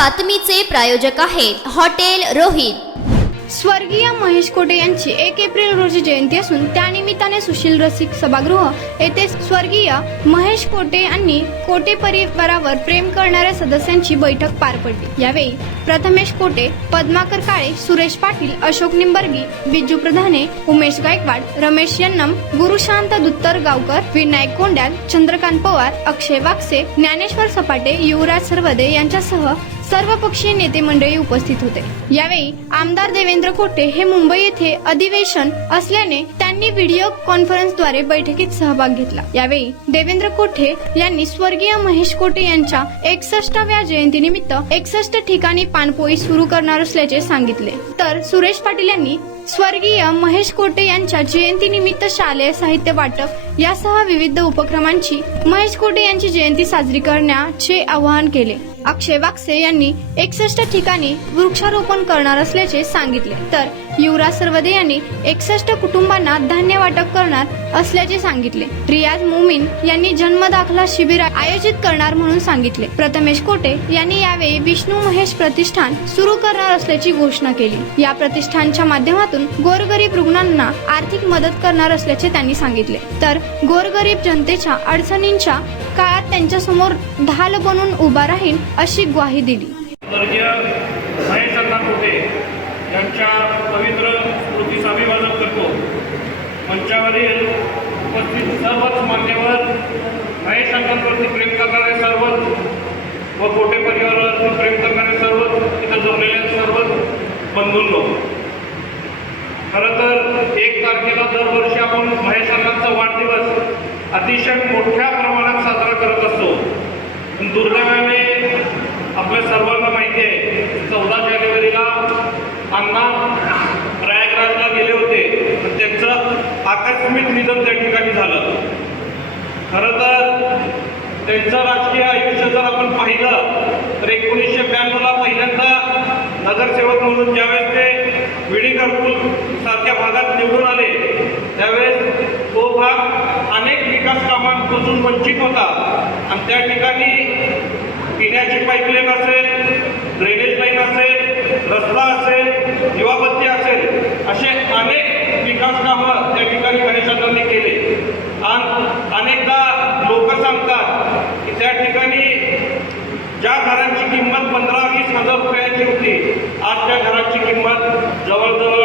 बातमीचे प्रायोजक आहेत हॉटेल रोहित। स्वर्गीय महेश कोटे यांची 1 एप्रिल रोजी जयंती असून त्यानिमित्ताने सुशील रसिक सभागृह येथे स्वर्गीय महेश कोटे यांनी कोटे परिवारावर प्रेम करणाऱ्या सदस्यांची बैठक पार पडली। यावेळी प्रथमेश कोटे, पद्माकर काळे, सुरेश पाटील, अशोक निंबर्गी, बिजू प्रधाने, उमेश गायकवाड, रमेश यन्नम, गुरुशांत दुत्तरगावकर, विनायक कोंड्याल, चंद्रकांत पवार, अक्षय वागसे, ज्ञानेश्वर सपाटे, युवराज सरवदे यांच्यासह सर्वपक्षीय नेते मंडळी उपस्थित होते। यावेळी आमदार देवेंद्र कोटे हे मुंबई येथे अधिवेशन असल्याने त्यांनी व्हिडिओ कॉन्फरन्सद्वारे बैठकीत सहभाग घेतला। यावेळी देवेंद्र कोटे यांनी स्वर्गीय महेश कोटे यांच्या 61व्या जयंतीनिमित्त 61 ठिकाणी पाणपोई सुरू करणार असल्याचे सांगितले। तर सुरेश पाटील यांनी स्वर्गीय महेश कोटे यांच्या जयंतीनिमित्त शालेय साहित्य वाटप यासह विविध उपक्रमांची महेश कोटे यांची जयंती साजरी करण्याचे आवाहन केले। अक्षय वागसे यांनी 61 ठिकाणी वृक्षारोपण करणार असल्याचे सांगितले। तर युवराज सरवदे यांनी 61 कुटुंबांना धान्य वाटप करणार असल्याचे सांगितले। रियाज मोमीन यांनी जन्म दाखला शिबिर आयोजित करणार म्हणून सांगितले। प्रथमेश कोटे यांनी यावेळी विष्णू महेश प्रतिष्ठान सुरू करणार असल्याची घोषणा केली। या प्रतिष्ठानच्या माध्यमातून गोरगरीब रुग्णांना आर्थिक मदत करणार असल्याचे त्यांनी सांगितले। तर गोरगरीब जनतेच्या अडचणींच्या काळात त्यांच्यासमोर ढाल बनून उभा राहील अशी ग्वाही दिली। स्वर्गीय महेश कोटे यांच्या पवित्र स्मृतीस अभिवादन करतो। मंचावरील उपस्थित सर्वच मान्यवर, महेश अण्णांवरती प्रेम करणारे सर्वच व कोटे परिवारावरती प्रेम करणारे सर्वच इथं जमलेल्या सर्वच बंधूंनो, खरं तर 1 तारखेला दरवर्षी आपण महेश अण्णांचा वाढदिवस अतिशय मोठ्या प्रमाणात साजरा करत असतो। पण दुर्दैवाने आपल्या सर्वांना माहिती आहे 14 जानेवारीला अण्णा प्रयागराजला गेले होते, पण त्यांचं आकस्मिक निधन त्या ठिकाणी झालं। खरं तर त्यांचं राजकीय आयुष्य जर आपण पाहिलं तर 1992ला पहिल्यांदा नगरसेवक म्हणून ज्यावेळेस ते विडी घरकुल सारख्या भागात निवडून आले त्यावेळेस तो भाग अनेक विकास कामांपासून वंचित होता आणि त्या ठिकाणी पिण्याची पाईपलाईन असेल, ड्रेनेज लाईन असेल, रस्ता असेल, दिवाबत्ती असेल, असे अनेक विकास कामं त्या ठिकाणी महेश अण्णांनी केले। आणि अनेकदा लोक सांगतात की त्या ठिकाणी ज्या घरांची किंमत 15-20 हजार रुपयाची होती, आज त्या घराची किंमत जवळजवळ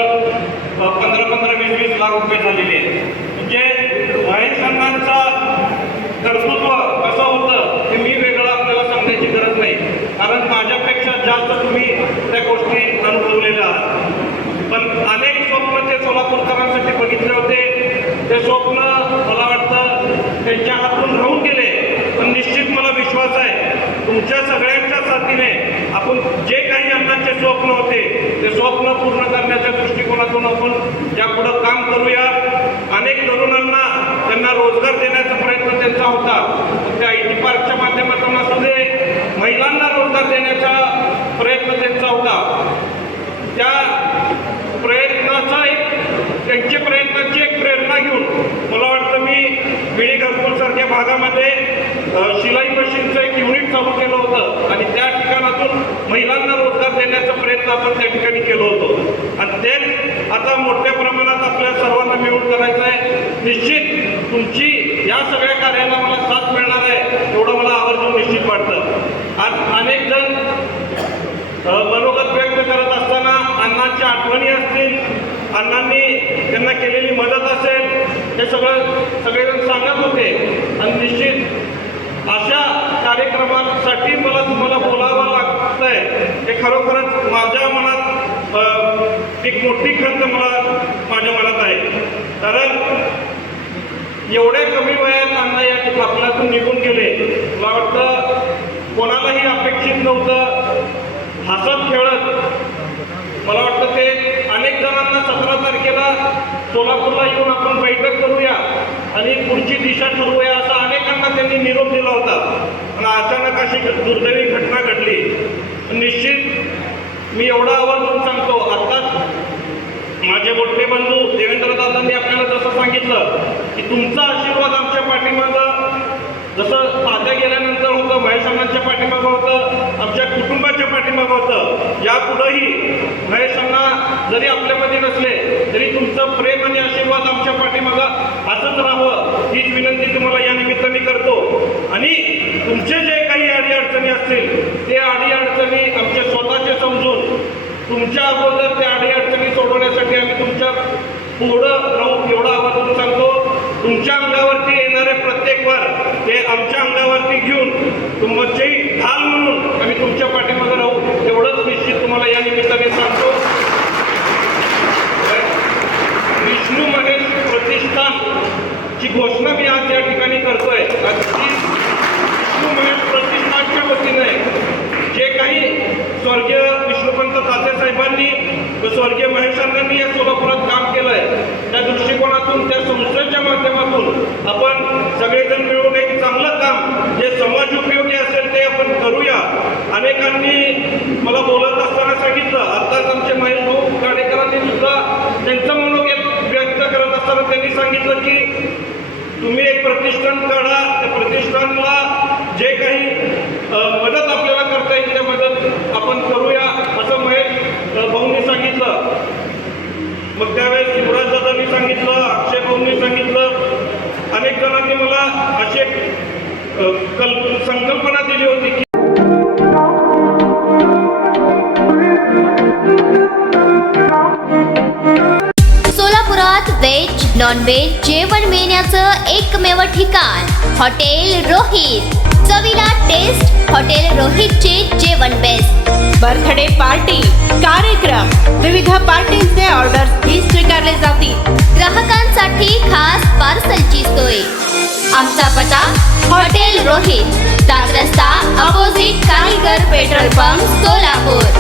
15-20 लाख रुपये झालेली आहे। म्हणजे महेश अण्णांचं कर्तृत्व कसं होतं ते मी वेगळं आपल्याला सांगण्याची गरज नाही, कारण माझ्यापेक्षा जास्त तुम्ही त्या गोष्टी अनुभवलेल्या आहात। पण अनेक स्वप्न ते सोलापूरकरांसाठी बघितले होते, ते स्वप्न मला वाटतं त्यांच्या हातून राहून गेले। पण निश्चित मला विश्वास आहे तुमच्या सगळ्यांच्या साथीने आपण जे काही अण्णांचे स्वप्न होते ते स्वप्न पूर्ण करण्याच्या दृष्टिकोनातून आपण यापुढं काम करूया। अनेक तरुणांना त्यांना रोजगार देण्याचा प्रयत्न त्यांचा होता, त्या IT पार्कच्या माध्यमातून असू दे, महिलांना रोजगार देण्याचा प्रयत्न त्यांचा होता। त्या प्रयत्नाचा त्यांच्या प्रयत्नाची एक प्रेरणा घेऊन मला वाटतं मी विडी घरकुल सारख्या भागामध्ये शिलाई मशीनचं एक युनिट चालू केलं होतं आणि त्या ठिकाणातून महिलांना रोजगार देण्याचा प्रयत्न आपण त्या ठिकाणी केलं होतं आणि तेच आता मोठ्या प्रमाणात आपल्या सर्वांना मिळून करायचं आहे। निश्चित तुमची या सगळ्या कार्याला मला साथ मिळणार आहे एवढं मला आवर्जून निश्चित वाटतं। आज अनेक जण मनोगत व्यक्त करत असताना अण्णांच्या आठवणी असतील, अण्णांनी त्यांना केलेली मदत असेल, हे सगळेजण सांगत होते आणि निश्चित अशा कार्यक्रमासाठी मला तुम्हाला बोलावं लागतंय हे खरोखरच माझ्या मनात एक मोठी खंत माझ्या मनात आहे। कारण एवढ्या कमी वयात अण्णा या आपल्यातून निघून गेले, मला वाटतं कोणालाही अपेक्षित नव्हतं। हसत खेळत मला वाटतं ते अनेक जणांना 17 तारखेला सोलापूरला येऊन आपण बैठक करूया आणि पुढची दिशा ठरवूया असा अनेकांना त्यांनी निरोप दिला होता। पण अचानक अशी दुर्दैवी घटना घडली। निश्चित मी एवढा आवर्जून सांगतो, आत्ताच माझे मोठे बंधू देवेंद्रदादांनी आपल्याला जसं सांगितलं की तुमचा आशीर्वाद आमच्या पाठीमागं जसं तात्या गेल्यानंतर होतं, महेशांच्या पाठीमागं होतं, आमच्या कुटुंबाच्या पाठीमागं होतं. यापुढेही महेशांना जरी आपल्यामध्ये नसले तरी तुमचं प्रेम आणि आशीर्वाद आमच्या पाठीमागं असंच राहावं हीच विनंती तुम्हाला या निमित्ताने करतो. आणि तुमचे जे काही अडीअडचणी असतील ते अडीअडचणी आमच्या स्वतःचे समजून तुमच्या अगोदर त्या अडीअडचणी सोडवण्यासाठी आम्ही तुमच्या पुढं राहू एवढं आवाज सांगतो. तुमच्या अंगावरती येणारे प्रत्येक वार ते आमच्या अंगावरती घेऊन तुमचे ढाल म्हणून आम्ही तुमच्या पाठीमागे राहू एवढंच निश्चित तुम्हाला या निमित्ताने सांगतो. विष्णू महेश प्रतिष्ठानची घोषणा मी आज या ठिकाणी करतोय. विष्णू महेश प्रतिष्ठानच्या वतीने जे काही स्वर्गीय विष्णुपंत तात्यासाहेबांनी स्वर्गीय महेशांनी या सोलापुरात काम केलंय त्या दृष्टिकोनातून त्या संस्थेच्या माध्यमातून आपण सगळेजण मिळून एक चांगलं काम जे समाज उपयोगी असेल ते आपण करूया. अनेकांनी मला बोलत असताना सांगितलं, आताच आमचे महेश भाऊ गाडेकरांनी सुद्धा त्यांचं मनोगत व्यक्त करत असताना त्यांनी सांगितलं की तुम्ही एक प्रतिष्ठान काढा, त्या प्रतिष्ठानला जे काही मदत आपल्याला करता येईल त्या मदत आपण करूया असं महेश भाऊंनी सांगितलं. मग त्यावेळेस युवराज दादांनी सांगितलं, अक्षय भाऊंनी सांगितलं, अनेक जणांनी मला अशी संकल्पना दिली होती की सोलापुरात व्हेज नॉन व्हेज जेवण मिळण्याचं एकमेव ठिकाण हॉटेल रोहित. चवीला टेस्ट हॉटेल रोहितचे जेवण बेस्ट. बर्थडे पार्टी, कार्यक्रम, विविध पार्टींचे ऑर्डर्सही स्वीकारले जातील. ग्राहकांसाठी खास पार्सलची सोय. आमचा पत्ता हॉटेल रोहित, 7 रस्ता अपोजिट कारीगर पेट्रोल पंप, सोलापूर.